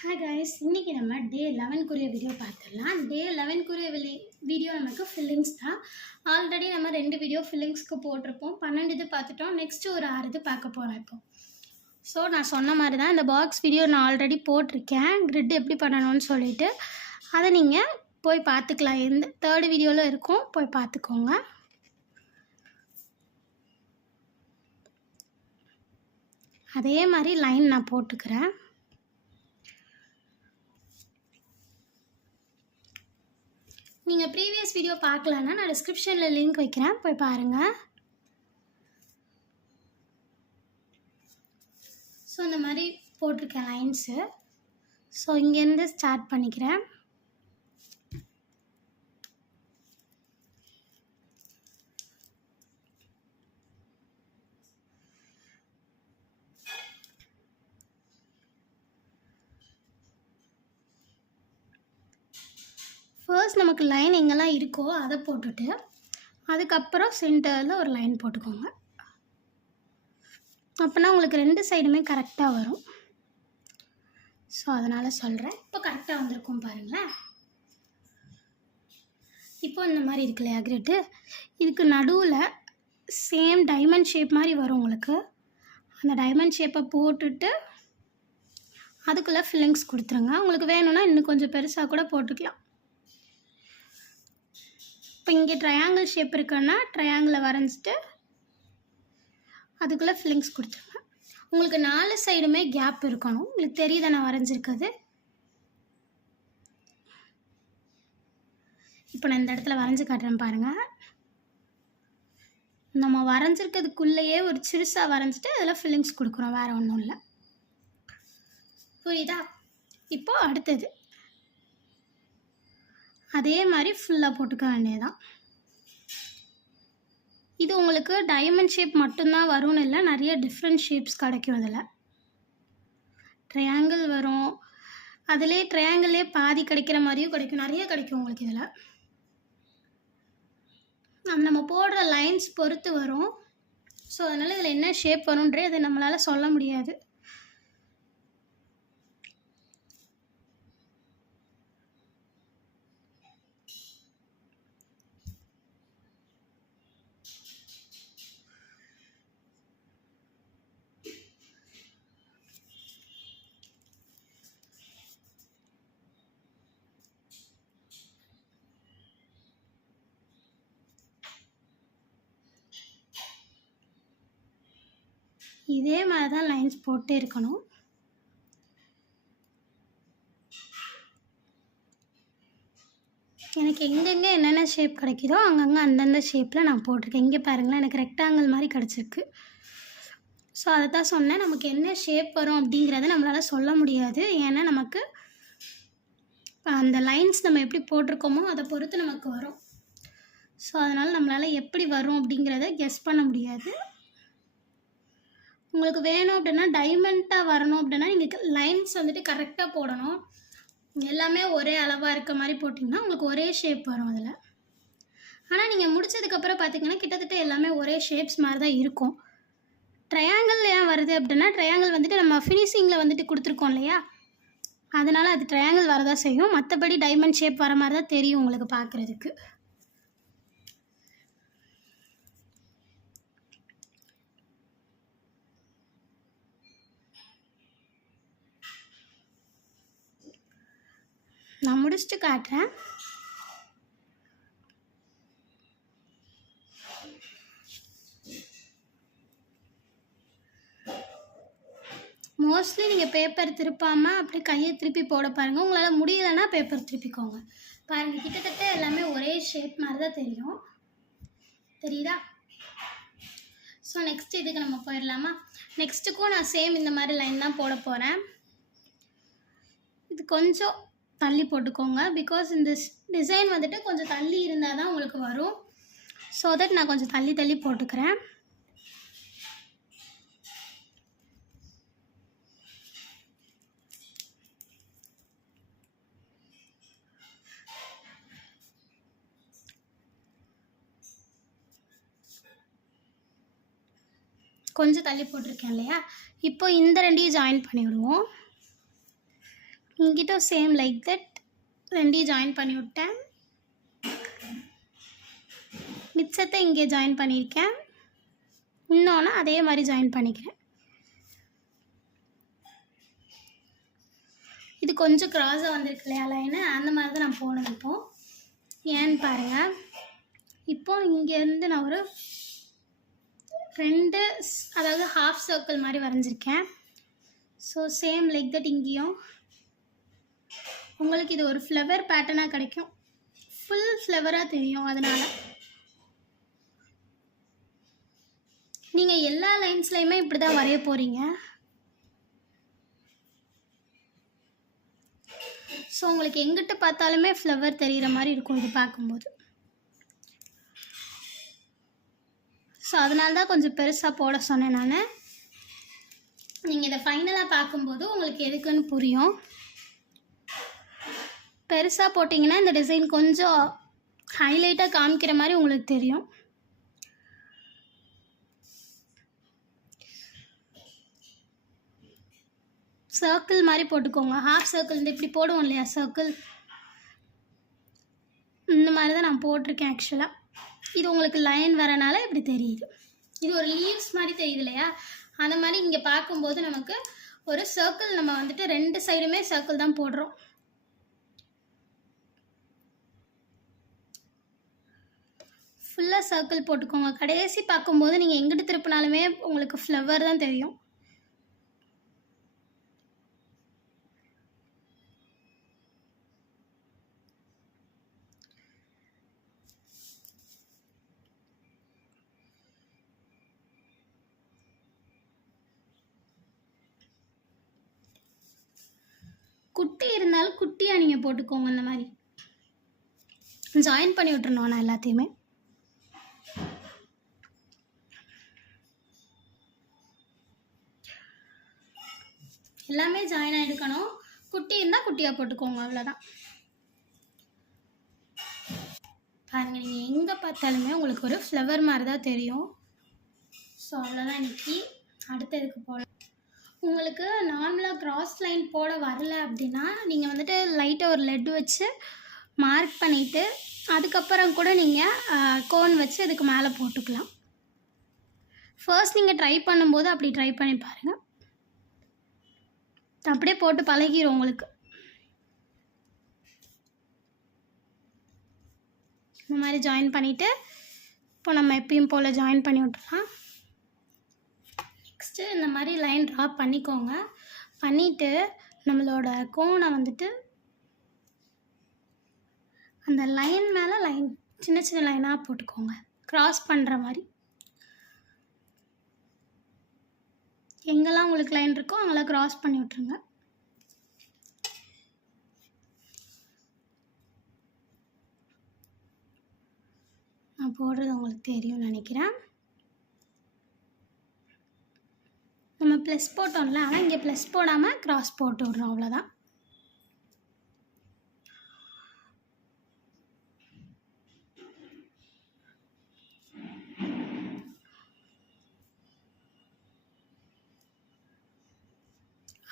Hi guys, இன்றைக்கி நம்ம டே 11 video பார்த்துடலாம். டே 11 வீடியோ நமக்கு ஃபில்லிங்ஸ் தான். ஆல்ரெடி நம்ம 2 வீடியோ ஃபில்லிங்ஸ்க்கு போட்டிருப்போம். 12 இது பார்த்துட்டோம். நெக்ஸ்ட்டு ஒரு 6 இது பார்க்க போகிறோம் இப்போ. ஸோ நான் சொன்ன மாதிரி தான் இந்த பாக்ஸ் வீடியோ நான் ஆல்ரெடி போட்டிருக்கேன், கிரிட் எப்படி பண்ணணும்னு சொல்லிட்டு. அதை நீங்கள் போய் பார்த்துக்கலாம். எந்த 3rd வீடியோவில் இருக்கும், போய் பார்த்துக்கோங்க. அதே மாதிரி லைன் நான் போட்டுக்கிறேன். நீங்கள் ப்ரீவியஸ் வீடியோ பார்க்கலன்னா நான் டிஸ்கிரிப்ஷனில் லிங்க் வைக்கிறேன், போய் பாருங்கள். ஸோ இந்த மாதிரி போட்டிருக்கேன் லைன்ஸு. ஸோ இங்கேருந்து ஸ்டார்ட் பண்ணிக்கிறேன். ஃபர்ஸ்ட் நமக்கு லைன் எங்கெல்லாம் இருக்கோ அதை போட்டுட்டு அதுக்கப்புறம் சென்டரில் ஒரு லைன் போட்டுக்கோங்க. அப்போனா உங்களுக்கு 2 சைடுமே கரெக்டாக வரும். ஸோ அதனால் சொல்கிறேன். இப்போ கரெக்டாக வந்திருக்கும் பாருங்களேன். இப்போ இந்த மாதிரி இருக்கு இல்லையா கிரிட்டு, இதுக்கு நடுவில் சேம் டைமண்ட் ஷேப் மாதிரி வரும் உங்களுக்கு. அந்த டைமண்ட் ஷேப்பை போட்டுட்டு அதுக்குள்ளே ஃபில்லிங்ஸ் கொடுத்துருங்க. உங்களுக்கு வேணும்னா இன்னும் கொஞ்சம் பெருசாக கூட போட்டுக்கலாம். இப்போ இங்கே ட்ரையாங்கிள் ஷேப் இருக்குன்னா ட்ரையாங்கிளை வரைஞ்சிட்டு அதுக்குள்ளே ஃபில்லிங்ஸ் கொடுத்துருங்க. உங்களுக்கு 4 சைடுமே கேப் இருக்கணும். உங்களுக்கு தெரியுது நான் வரைஞ்சிருக்கிறது. இப்போ நான் இந்த இடத்துல வரைஞ்சி காட்டுறேன் பாருங்கள். நம்ம வரைஞ்சிருக்கிறதுக்குள்ளேயே ஒரு சிறுசாக வரைஞ்சிட்டு அதில் ஃபில்லிங்ஸ் கொடுக்குறோம், வேறு ஒன்றும் இல்லை. புரியுதா? இப்போது அடுத்தது அதே மாதிரி ஃபுல்லாக போட்டுக்க வேண்டியதுதான். இது உங்களுக்கு டைமண்ட் ஷேப் மட்டும்தான் வரும்னு இல்லை, நிறைய டிஃப்ரெண்ட் ஷேப்ஸ் கிடைக்கும். இதில் ட்ரையாங்கிள் வரும், அதிலே ட்ரையாங்கிளே பாதி கிடைக்கிற மாதிரியும் கிடைக்கும், நிறைய கிடைக்கும் உங்களுக்கு. இதில் நம்ம போடுற லைன்ஸ் பொறுத்து வரும். ஸோ அதனால் இதில் என்ன ஷேப் வரும்ன்றே அதை நம்மளால் சொல்ல முடியாது. இதே மாதிரி தான் லைன்ஸ் போட்டே இருக்கணும். எனக்கு எங்கெங்கே என்னென்ன ஷேப் கிடைக்குதோ அங்கங்கே அந்தந்த ஷேப்பில் நான் போட்டிருக்கேன். இங்கே பாருங்களேன், எனக்கு ரெக்டாங்கிள் மாதிரி கிடச்சிருக்கு. ஸோ அதை தான் சொன்னேன், நமக்கு என்ன ஷேப் வரும் அப்படிங்கிறத நம்மளால் சொல்ல முடியாது. ஏன்னா நமக்கு அந்த லைன்ஸ் நம்ம எப்படி போட்டிருக்கோமோ அதை பொறுத்து நமக்கு வரும். ஸோ அதனால் நம்மளால் எப்படி வரும் அப்படிங்கிறத கெஸ் பண்ண முடியாது. உங்களுக்கு வேணும் அப்படின்னா டைமண்டாக வரணும் அப்படின்னா நீங்கள் லைன்ஸ் வந்துட்டு கரெக்டாக போடணும். எல்லாமே ஒரே அளவாக இருக்க மாதிரி போட்டிங்கன்னா உங்களுக்கு ஒரே ஷேப் வரும் அதில். ஆனால் நீங்கள் முடித்ததுக்கப்புறம் பார்த்தீங்கன்னா கிட்டத்தட்ட எல்லாமே ஒரே ஷேப்ஸ் மாதிரி தான் இருக்கும். ட்ரையாங்கிள் ஏன் வருது அப்படின்னா ட்ரையாங்கிள் வந்துட்டு நம்ம ஃபினிஷிங்கில் வந்துட்டு கொடுத்துருக்கோம் இல்லையா, அதனால் அது ட்ரையாங்கிள் வரதான் செய்யும். மற்றபடி டைமண்ட் ஷேப் வர மாதிரி தான் தெரியும் உங்களுக்கு பார்க்குறதுக்கு. நான் முடிச்சுட்டு காட்டுறேன். மோஸ்ட்லி நீங்கள் பேப்பர் திருப்பாமல் அப்படி கையை திருப்பி போட பாருங்கள். உங்களால் முடியலைன்னா பேப்பர் திருப்பிக்கோங்க. பாருங்கள், கிட்டத்தட்ட எல்லாமே ஒரே ஷேப் மாதிரி தான் தெரியும். தெரியுதா? ஸோ நெக்ஸ்ட் இதுக்கு நம்ம போயிடலாமா? நெக்ஸ்ட்டுக்கும் நான் சேம் இந்த மாதிரி லைன் தான் போட போகிறேன். இது கொஞ்சம் தள்ளி போட்டுக்கோங்க, பிகாஸ் இந்த டிசைன் வந்துட்டு கொஞ்சம் தள்ளி இருந்தால் தான் உங்களுக்கு வரும். ஸோ தட் நான் கொஞ்சம் தள்ளி தள்ளி போட்டுக்கிறேன். கொஞ்சம் தள்ளி போட்டிருக்கேன் இல்லையா, இப்போ இந்த 2ஐயும் ஜாயின் பண்ணி விடுவோம். இங்கிட்ட சேம் லைக் தட் ரெண்டையும் ஜாயின் பண்ணி விட்டேன். மிச்சத்தை இங்கே ஜாயின் பண்ணியிருக்கேன். இன்னொன்று அதே மாதிரி ஜாயின் பண்ணிக்கிறேன். இது கொஞ்சம் க்ராஸாக வந்திருக்கு இல்லையா லைனு, அந்த மாதிரி தான் நான் போடணும். இப்போது ஏன்னு பாருங்கள், இப்போது இங்கேருந்து நான் ஒரு 2 அதாவது ஹாஃப் சர்க்கிள் மாதிரி வரைஞ்சிருக்கேன். ஸோ சேம் லைக் தட் இங்கேயும் உங்களுக்கு இது ஒரு ஃப்ளவர் பேட்டர்னாக கிடைக்கும். ஃபுல் ஃப்ளவராக தெரியும். அதனால் நீங்கள் எல்லா லைன்ஸ்லையுமே இப்படி தான் வரைய போகிறீங்க. ஸோ உங்களுக்கு எங்கிட்ட பார்த்தாலுமே ஃப்ளவர் தெரிகிற மாதிரி இருக்கும் இது பார்க்கும்போது. ஸோ அதனால தான் கொஞ்சம் பெருசாக போட சொன்னேன் நான். நீங்கள் இதை ஃபைனலாக பார்க்கும்போது உங்களுக்கு எதுக்குன்னு புரியும். பெருசாக போட்டிங்கன்னா இந்த டிசைன் கொஞ்சம் ஹைலைட்டாக காமிக்கிற மாதிரி உங்களுக்கு தெரியும். சர்க்கிள் மாதிரி போட்டுக்கோங்க. ஹாஃப் சர்க்கிள் இந்த இப்படி போடுவோம் இல்லையா சர்க்கிள், இந்த மாதிரி தான் நான் போட்டிருக்கேன் ஆக்சுவலாக. இது உங்களுக்கு லைன் வரனால இப்படி தெரியுது. இது ஒரு லீவ்ஸ் மாதிரி தெரியுது இல்லையா, அந்த மாதிரி இங்கே பார்க்கும்போது நமக்கு ஒரு சர்க்கிள் நம்ம வந்துட்டு 2 சைடுமே சர்க்கிள் தான் போடுறோம். ஃபுல்லாக சர்க்கிள் போட்டுக்கோங்க. கடைசி பார்க்கும்போது நீங்கள் எங்கிட்ட திருப்பினாலுமே உங்களுக்கு ஃப்ளவர் தான் தெரியும். குட்டி இருந்தாலும் குட்டியாக நீங்கள் போட்டுக்கோங்க. இந்த மாதிரி ஜாயின் பண்ணி விட்டுருணும் நான் எல்லாத்தையுமே. எல்லாமே ஜாயின் ஆகிருக்கணும். குட்டி இருந்தால் குட்டியாக போட்டுக்கோங்க, அவ்வளோதான். பாருங்கள், நீங்கள் எங்கே பார்த்தாலுமே உங்களுக்கு ஒரு ஃப்ளவர் மாதிரி தான் தெரியும். ஸோ அவ்வளோதான். இன்றைக்கி அடுத்ததுக்கு போகலாம். உங்களுக்கு நார்மலாக கிராஸ் லைன் போட வரல அப்படின்னா நீங்கள் வந்துட்டு லைட்டாக ஒரு லெட் வச்சு மார்க் பண்ணிவிட்டு அதுக்கப்புறம் கூட நீங்கள் கோன் வச்சு இதுக்கு மேலே போட்டுக்கலாம். ஃபர்ஸ்ட் நீங்கள் ட்ரை பண்ணும்போது அப்படி ட்ரை பண்ணி பாருங்கள். அப்படியே போட்டு பழகிடும் உங்களுக்கு. இந்த மாதிரி ஜாயின் பண்ணிவிட்டு இப்போ நம்ம எப்பயும் போல் ஜாயின் பண்ணி விட்டுலாம். நெக்ஸ்ட்டு இந்த மாதிரி லைன் ட்ரா பண்ணிக்கோங்க. பண்ணிவிட்டு நம்மளோட கோனை வந்துட்டு அந்த லைன் மேலே லைன் சின்ன சின்ன லைனாக போட்டுக்கோங்க, க்ராஸ் பண்ணுற மாதிரி. எங்கெல்லாம் உங்களுக்கு லைன் இருக்கோ அங்கெல்லாம் க்ராஸ் பண்ணி விட்ருங்க. நான் போடுறது உங்களுக்கு தெரியும்னு நினைக்கிறேன். நம்ம ப்ளஸ் போட்டோம்ல, ஆனால் இங்கே ப்ளஸ் போடாமல் க்ராஸ் போட்டு விட்றோம், அவ்வளோதான்.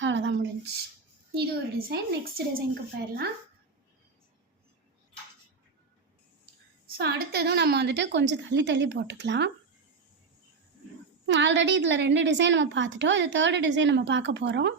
அவ்வளோதான், முடிஞ்சிச்சு. இது ஒரு டிசைன். நெக்ஸ்ட் டிசைனுக்கு போயிடலாம். ஸோ அடுத்ததும் நம்ம வந்துட்டு கொஞ்சம் தள்ளி தள்ளி போட்டுக்கலாம். ஆல்ரெடி இதில் 2 டிசைன் நம்ம பார்த்துட்டோம். இது 3rd டிசைன் நம்ம பார்க்க போகிறோம்.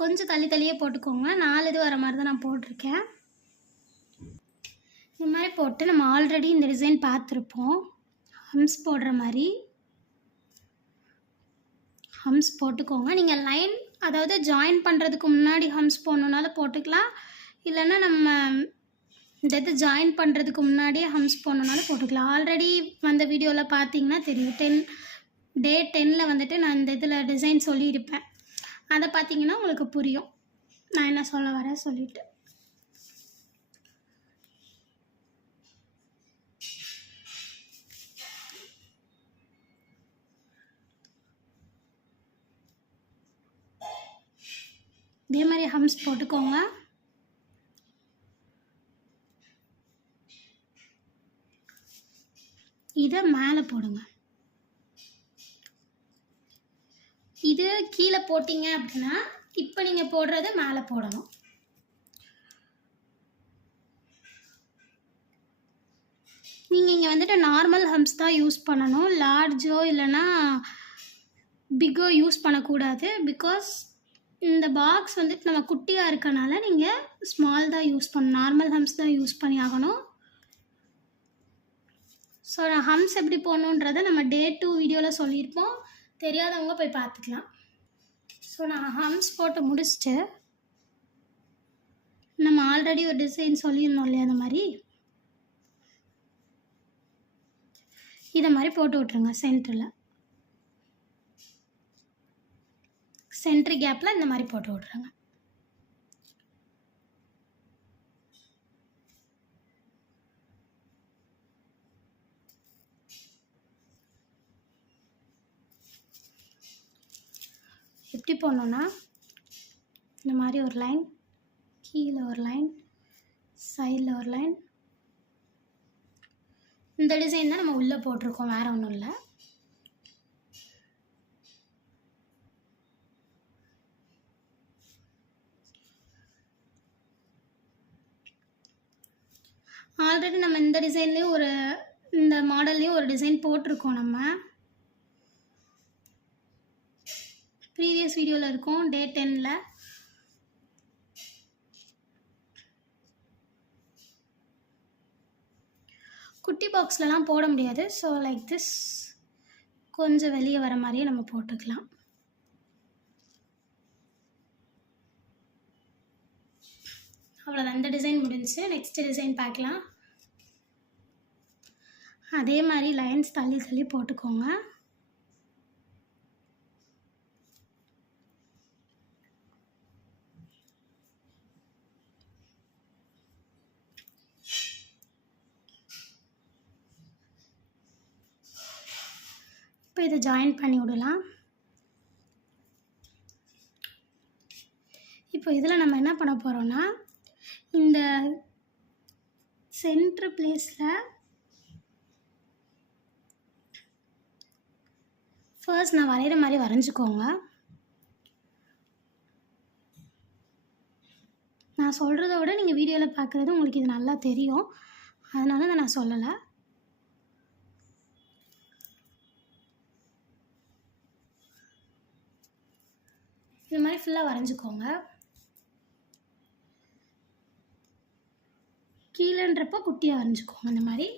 கொஞ்சம் தள்ளி தள்ளியே போட்டுக்கோங்க. 4 இது வர மாதிரி தான் நான் போட்டிருக்கேன். இந்த மாதிரி போட்டு நம்ம ஆல்ரெடி இந்த டிசைன் பார்த்துருப்போம். ஹம்ஸ் போடுற மாதிரி ஹம்ஸ் போட்டுக்கோங்க. நீங்கள் லைன் அதாவது ஜாயின் பண்ணுறதுக்கு முன்னாடி ஹம்ஸ் போடணுன்னாலும் போட்டுக்கலாம், இல்லைன்னா நம்ம இந்த இது ஜாயின் பண்ணுறதுக்கு முன்னாடியே ஹம்ஸ் போடணுன்னாலும் போட்டுக்கலாம். ஆல்ரெடி வந்த வீடியோவில் பார்த்தீங்கன்னா தெரியும். டே 10 வந்துட்டு நான் இந்த இதில் டிசைன் சொல்லியிருப்பேன். அதை பார்த்தீங்கன்னா உங்களுக்கு புரியும் நான் என்ன சொல்ல வரேன் சொல்லிட்டு. இதே மாதிரி ஹம்ஸ் போட்டுக்கோங்க. இதை மேலே போடுங்க. இது கீழே போட்டிங்க அப்படின்னா இப்போ நீங்கள் போடுறது மேலே போடணும். நீங்கள் இங்கே வந்துட்டு நார்மல் ஹம்ஸ் தான் யூஸ் பண்ணணும். லார்ஜோ இல்லைன்னா பிக்கோ யூஸ் பண்ணக்கூடாது. பிகாஸ் இந்த பாக்ஸ் வந்துட்டு நம்ம குட்டியாக இருக்கனால நீங்கள் ஸ்மால் தான் யூஸ் பண்ணணும். நார்மல் ஹம்ஸ் தான் யூஸ் பண்ணி ஆகணும். ஸோ நான் ஹம்ஸ் எப்படி போடணுன்றதை நம்ம டே 2 வீடியோவில் சொல்லியிருப்போம். தெரியாதவங்க போய் பார்த்துக்கலாம். ஸோ நான் ஹம்ஸ் போட்டு முடிச்சுட்டு நம்ம ஆல்ரெடி ஒரு டிசைன் சொல்லியிருந்தோம் இல்லையா, அந்த மாதிரி இதை மாதிரி போட்டு விட்ருங்க. சென்ட்ரு கேப்பில் இந்த மாதிரி போட்டு விட்ருங்க. எப்படி போடணுன்னா இந்த மாதிரி ஒரு லைன், கீழே ஒரு லைன், சைடில் ஒரு லைன். இந்த டிசைன் தான் நம்ம உள்ளே போட்டிருக்கோம், வேறு ஒன்றும் இல்லை. ஆல்ரெடி நம்ம இந்த டிசைன்லேயும் இந்த மாடல்லையும் ஒரு டிசைன் போட்டிருக்கோம். நம்ம ப்ரீவியஸ் வீடியோவில் இருக்கும், டே 10ல். குட்டி பாக்ஸ்லலாம் போட முடியாது. ஸோ லைக் திஸ் கொஞ்சம் வெளியே வர மாதிரியே நம்ம போட்டுக்கலாம். அவ்வளோதான், இந்த டிசைன் முடிஞ்சு. நெக்ஸ்ட் டிசைன் பார்க்கலாம். அதே மாதிரி லைன்ஸ் தள்ளி தள்ளி போட்டுக்கோங்க. இப்போ இதை ஜாயின் பண்ணி விடலாம். இப்போ இதில் நம்ம என்ன பண்ண போகிறோன்னா, இந்த சென்ட்ரு பிளேஸில் ஃபர்ஸ்ட் நான் வரைகிற மாதிரி வரைஞ்சிக்கோங்க. நான் சொல்கிறத விட நீங்கள் வீடியோவில் பார்க்குறது உங்களுக்கு இது நல்லா தெரியும், அதனால தான் நான் சொல்லலை. இது மாதிரி ஃபுல்லாக வரைஞ்சிக்கோங்க. கீழேன்றப்போ குட்டியாக வரைஞ்சிக்கோங்க. இந்த மாதிரி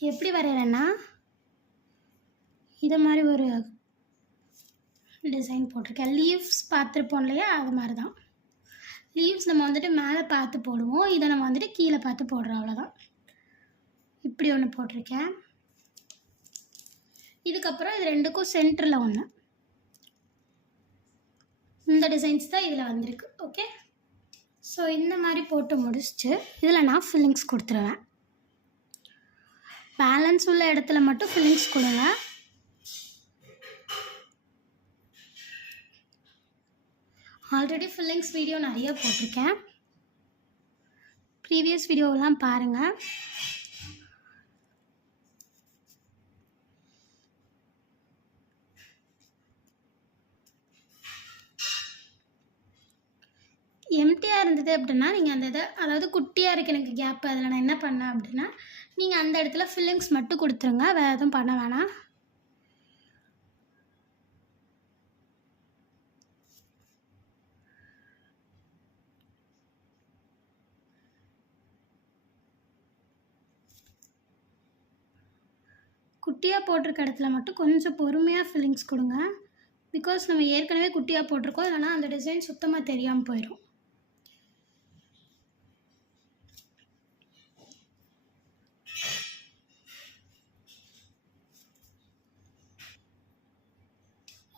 எப்படி வரைகிறேன்னா, இதை மாதிரி ஒரு டிசைன் போட்டிருக்கேன். லீவ்ஸ் பார்த்துருப்போம் இல்லையா, அது மாதிரி தான். லீவ்ஸ் நம்ம வந்துட்டு மேலே பார்த்து போடுவோம், இதை நம்ம வந்துட்டு கீழே பார்த்து போடுறோம், அவ்வளோதான். இப்படி ஒன்று போட்டிருக்கேன். இதுக்கப்புறம் இது ரெண்டுக்கும் சென்டரில் ஒன்று. இந்த டிசைன்ஸ் தான் இதில் வந்திருக்கு. ஓகே, ஸோ இந்த மாதிரி போட்டு முடிச்சுட்டு இதில் நான் ஃபில்லிங்ஸ் கொடுத்துருவேன். பேலன்ஸ் உள்ள இடத்துல மட்டும் ஃபில்லிங்ஸ் கொடுங்க. ஆல்ரெடி ஃபில்லிங்ஸ் வீடியோ நிறைய போட்டிருக்கேன், ப்ரீவியஸ் வீடியோவெல்லாம் பாருங்கள். எம்டியாக இருந்தது அப்படின்னா நீங்கள் அந்த இதை, அதாவது குட்டியாக இருக்குது எனக்கு கேப்பு, அதில் நான் என்ன பண்ணேன் அப்படின்னா, நீங்கள் அந்த இடத்துல ஃபில்லிங்ஸ் மட்டும் கொடுத்துருங்க, வேறு எதுவும் பண்ண வேணாம். குட்டியாக போட்டிருக்க இடத்துல மட்டும் கொஞ்சம் பொறுமையாக ஃபில்லிங்ஸ் கொடுங்க. பிகாஸ் நம்ம ஏற்கனவே குட்டியாக போட்டிருக்கோம், இல்லைனா அந்த டிசைன் சுத்தமாக தெரியாமல் போயிடும்.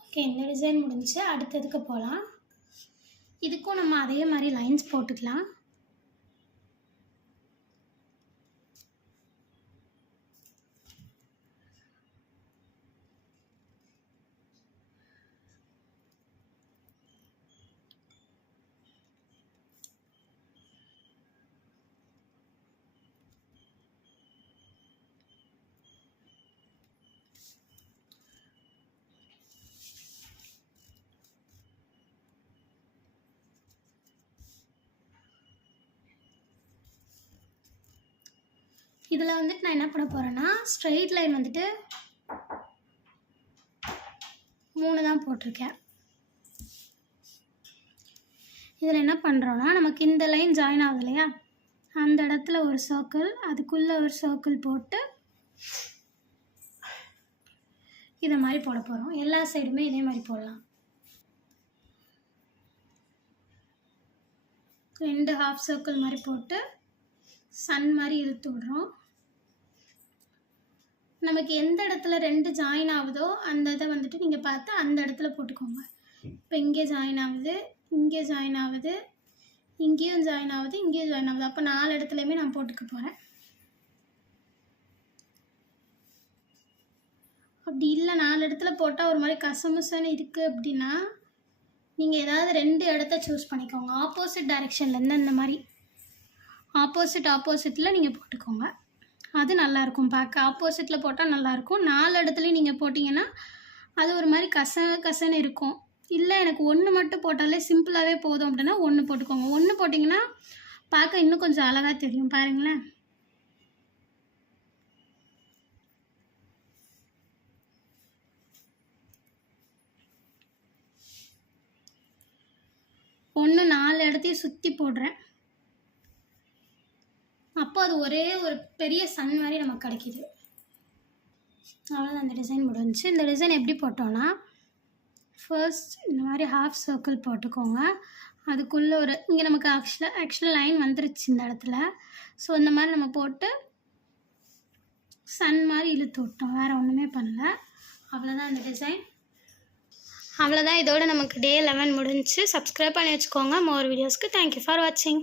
ஓகே, இந்த டிசைன் முடிஞ்சு அடுத்ததுக்கு போகலாம். இதுக்கும் நம்ம அதே மாதிரி லைன்ஸ் போட்டுக்கலாம். இதில் வந்துட்டு நான் என்ன பண்ண போகிறேன்னா ஸ்ட்ரெயிட் லைன் வந்துட்டு 3 தான் போட்டிருக்கேன். இதில் என்ன பண்ணுறோன்னா நமக்கு இந்த லைன் ஜாயின் ஆகுது இல்லையா, அந்த இடத்துல ஒரு சர்க்கிள், அதுக்குள்ளே ஒரு சர்க்கிள் போட்டு இதை மாதிரி போட போகிறோம். எல்லா சைடுமே இதே மாதிரி போடலாம். 2 ஹாஃப் சர்க்கிள் மாதிரி போட்டு சன் மாதிரி இழுத்து விடுறோம். நமக்கு எந்த இடத்துல 2 ஜாயின் ஆகுதோ அந்த இதை வந்துட்டு நீங்கள் பார்த்து அந்த இடத்துல போட்டுக்கோங்க. இப்போ இங்கே ஜாயின் ஆகுது, இங்கே ஜாயின் ஆகுது, இங்கேயும் ஜாயின் ஆகுது, இங்கேயும் ஜாயின் ஆகுது. அப்போ 4 இடத்துலையுமே நான் போட்டுக்க போகிறேன். அப்படி இல்லை 4 இடத்துல போட்டால் ஒரு மாதிரி கசமுசன்னு இருக்குது அப்படின்னா நீங்கள் ஏதாவது 2 இடத்த சூஸ் பண்ணிக்கோங்க. ஆப்போசிட் டைரெக்ஷன்லேருந்து இந்த மாதிரி ஆப்போசிட்டில் நீங்கள் போட்டுக்கோங்க. அது நல்லாயிருக்கும் பார்க்க. ஆப்போசிட்டில் போட்டால் நல்லாயிருக்கும். 4 இடத்துலையும் நீங்கள் போட்டிங்கன்னா அது ஒரு மாதிரி கசன்னு இருக்கும். இல்லை எனக்கு 1 மட்டும் போட்டாலே சிம்பிளாகவே போதும் அப்படின்னா 1 போட்டுக்கோங்க. 1 போட்டிங்கன்னா பார்க்க இன்னும் கொஞ்சம் அழகாக தெரியும். பாருங்களேன், ஒன்று 4 இடத்தையும் சுற்றி போடுறேன். அப்போ அது ஒரே ஒரு பெரிய சன் மாதிரி நமக்கு கிடைக்கிது. அவ்வளோதான், அந்த டிசைன் முடிஞ்சிச்சு. இந்த டிசைன் எப்படி போட்டோன்னா ஃபர்ஸ்ட் இந்த மாதிரி ஹாஃப் சர்க்கிள் போட்டுக்கோங்க. அதுக்குள்ளே ஒரு இங்கே நமக்கு ஆக்சுவலாக லைன் வந்துருச்சு இந்த இடத்துல. ஸோ இந்த மாதிரி நம்ம போட்டு சன் மாதிரி இழுத்து விட்டோம், வேறு ஒன்றுமே பண்ணல. அவ்வளோதான் இந்த டிசைன். அவ்வளோதான், இதோட நமக்கு டே 11 முடிஞ்சிச்சு. சப்ஸ்கிரைப் பண்ணி வச்சுக்கோங்க மோர் வீடியோஸ்க்கு. தேங்க்யூ ஃபார் வாட்சிங்.